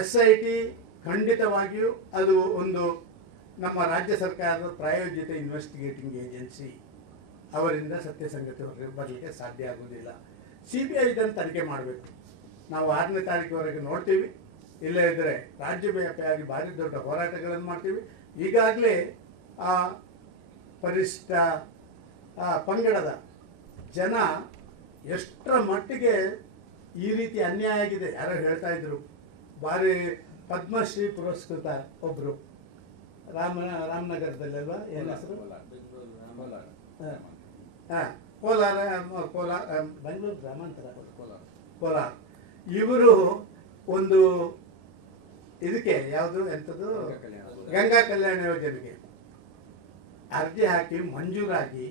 S I T ಖಂಡಿತವಾಗಿಯೂ ಅದು ಒಂದು ನಮ್ಮ ರಾಜ್ಯ ಸರ್ಕಾರದ ಪ್ರಾಯೋಜಿತ ಇನ್ವೆಸ್ಟಿಗೇಟಿಂಗ್ ಏಜೆನ್ಸಿ ಅವರಿಂದ ಸತ್ಯ ಸಂಗತಿ ಬರಲಿಕ್ಕೆ ಸಾಧ್ಯ ಆಗುವುದಿಲ್ಲ. ಸಿ ಬಿ ಐ ಇದನ್ನು ತನಿಖೆ ಮಾಡಬೇಕು. ನಾವು ಆರನೇ ತಾರೀಕುವರೆಗೆ ನೋಡ್ತೀವಿ. ಇಲ್ಲೇ ಇದ್ದರೆ ರಾಜ್ಯವ್ಯಾಪಿಯಾಗಿ ಭಾರಿ ದೊಡ್ಡ ಹೋರಾಟಗಳನ್ನು ಮಾಡ್ತೀವಿ. ಈಗಾಗಲೇ ಆ ಪರಿಷ್ಠ, ಆ ಪಂಗಡದ ಜನ ಎಷ್ಟರ ಮಟ್ಟಿಗೆ ಈ ರೀತಿ ಅನ್ಯಾಯ ಆಗಿದೆ, ಯಾರೋ ಹೇಳ್ತಾ ಇದ್ರು. ಭಾರಿ ಪದ್ಮಶ್ರೀ ಪುರಸ್ಕೃತ ಒಬ್ರು. ರಾಮ ರಾಮನಗರದಲ್ಲಲ್ವಾ? ಏನು ಹೆಸರು? ಹಾಂ. ಕೋಲಾರ ಕೋಲಾರ ಬೆಂಗಳೂರು ಗ್ರಾಮಾಂತರ. ಕೋಲಾರ. ಇವರು ಒಂದು ಇದಕ್ಕೆ ಯಾವುದು ಎಂಥದ್ದು? ಗಂಗಾ ಕಲ್ಯಾಣ ಯೋಜನೆಗೆ. ಅರ್ಜಿ ಹಾಕಿ ಮಂಜೂರಾಗಿ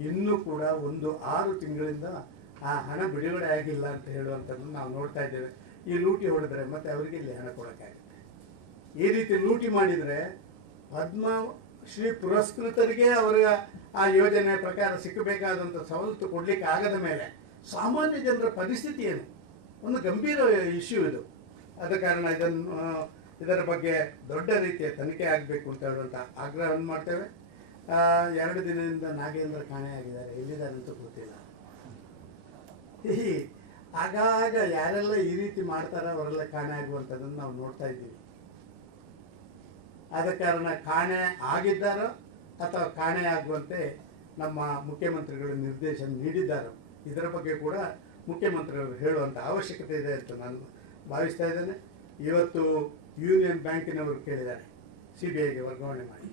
ಇನ್ನೂ ಕೂಡ ಒಂದು ಆರು ತಿಂಗಳಿಂದ ಆ ಹಣ ಬಿಡುಗಡೆ ಆಗಿಲ್ಲ ಅಂತ ಹೇಳುವಂಥದ್ದು ನಾವು ನೋಡ್ತಾ ಇದ್ದೇವೆ. ಈ ಲೂಟಿ ಹೊಡೆದ್ರೆ ಮತ್ತೆ ಅವರಿಗೆ ಇಲ್ಲಿ ಹಣ ಕೊಡೋಕ್ಕಾಗುತ್ತೆ. ಈ ರೀತಿ ಲೂಟಿ ಮಾಡಿದರೆ ಪದ್ಮ ಶ್ರೀ ಪುರಸ್ಕೃತರಿಗೆ ಅವರ ಆ ಯೋಜನೆ ಪ್ರಕಾರ ಸಿಕ್ಕಬೇಕಾದಂಥ ಸವಲತ್ತು ಕೊಡಲಿಕ್ಕೆ ಆಗದ ಮೇಲೆ ಸಾಮಾನ್ಯ ಜನರ ಪರಿಸ್ಥಿತಿ ಏನು? ಒಂದು ಗಂಭೀರ ಇಶ್ಯೂ ಇದು. ಆದ ಕಾರಣ ಇದನ್ನು ಇದರ ಬಗ್ಗೆ ದೊಡ್ಡ ರೀತಿಯ ತನಿಖೆ ಆಗಬೇಕು ಅಂತ ಹೇಳುವಂಥ ಆಗ್ರಹವನ್ನು ಮಾಡ್ತೇವೆ. ಎರಡು ದಿನದಿಂದ ನಾಗೇಂದ್ರ ಕಾಣೆಯಾಗಿದ್ದಾರೆ. ಎಲ್ಲಿದ್ದಾರೆ ಅಂತ ಗೊತ್ತಿಲ್ಲ. ಆಗಾಗ ಯಾರೆಲ್ಲ ಈ ರೀತಿ ಮಾಡ್ತಾರ ಅವರೆಲ್ಲ ಕಾಣೆ ಆಗುವಂಥದ್ದನ್ನು ನಾವು ನೋಡ್ತಾ ಇದ್ದೀವಿ. ಆದ ಕಾರಣ ಕಾಣೆ ಆಗಿದ್ದಾರೋ ಅಥವಾ ಕಾಣೆ ಆಗುವಂತೆ ನಮ್ಮ ಮುಖ್ಯಮಂತ್ರಿಗಳು ನಿರ್ದೇಶನ ನೀಡಿದ್ದಾರೋ, ಇದರ ಬಗ್ಗೆ ಕೂಡ ಮುಖ್ಯಮಂತ್ರಿಗಳು ಹೇಳುವಂಥ ಅವಶ್ಯಕತೆ ಇದೆ ಅಂತ ನಾನು ಭಾವಿಸ್ತಾ ಇದ್ದೇನೆ. ಇವತ್ತು ಯೂನಿಯನ್ ಬ್ಯಾಂಕಿನವರು ಕೇಳಿದ್ದಾರೆ ಸಿ ಬಿ ಐಗೆ ವರ್ಗಾವಣೆ ಮಾಡಿ.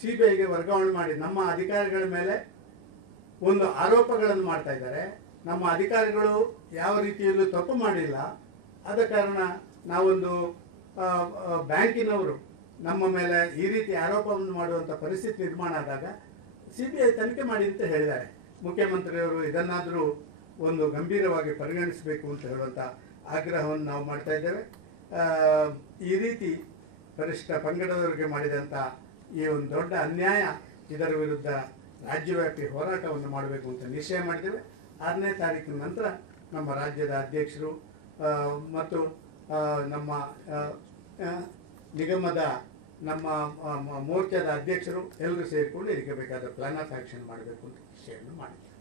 ಸಿ ಬಿ ಐಗೆ ವರ್ಗಾವಣೆ ಮಾಡಿ ನಮ್ಮ ಅಧಿಕಾರಿಗಳ ಮೇಲೆ ಒಂದು ಆರೋಪಗಳನ್ನು ಮಾಡ್ತಾ ಇದ್ದಾರೆ. ನಮ್ಮ ಅಧಿಕಾರಿಗಳು ಯಾವ ರೀತಿಯಲ್ಲೂ ತಪ್ಪು ಮಾಡಿಲ್ಲ. ಆದ ಕಾರಣ ನಾವೊಂದು ಬ್ಯಾಂಕಿನವರು ನಮ್ಮ ಮೇಲೆ ಈ ರೀತಿ ಆರೋಪವನ್ನು ಮಾಡುವಂಥ ಪರಿಸ್ಥಿತಿ ನಿರ್ಮಾಣ ಆದಾಗ ಸಿ ಬಿ ಐ ತನಿಖೆ ಮಾಡಿ ಅಂತ ಹೇಳಿದ್ದಾರೆ. ಮುಖ್ಯಮಂತ್ರಿಯವರು ಇದನ್ನಾದರೂ ಒಂದು ಗಂಭೀರವಾಗಿ ಪರಿಗಣಿಸಬೇಕು ಅಂತ ಹೇಳುವಂಥ ಆಗ್ರಹವನ್ನು ನಾವು ಮಾಡ್ತಾ ಇದ್ದೇವೆ. ಈ ರೀತಿ ಪರಿಷ್ಠ ಪಂಗಡದವರಿಗೆ ಮಾಡಿದಂಥ ಈ ಒಂದು ದೊಡ್ಡ ಅನ್ಯಾಯ ಇದರ ವಿರುದ್ಧ ರಾಜ್ಯವ್ಯಾಪಿ ಹೋರಾಟವನ್ನು ಮಾಡಬೇಕು ಅಂತ ನಿಶ್ಚಯ ಮಾಡಿದ್ದೇವೆ. ಆರನೇ ತಾರೀಕಿನ ನಂತರ ನಮ್ಮ ರಾಜ್ಯದ ಅಧ್ಯಕ್ಷರು ಮತ್ತು ನಮ್ಮ ನಿಗಮದ ನಮ್ಮ ಮೋರ್ಚಾದ ಅಧ್ಯಕ್ಷರು ಎಲ್ಲರೂ ಸೇರಿಕೊಂಡು ಇದಕ್ಕೆ ಬೇಕಾದ ಪ್ಲಾನ್ ಆಫ್ ಆ್ಯಕ್ಷನ್ ಮಾಡಬೇಕು ಅಂತ ವಿಷಯವನ್ನು ಮಾಡಿದ್ದೇವೆ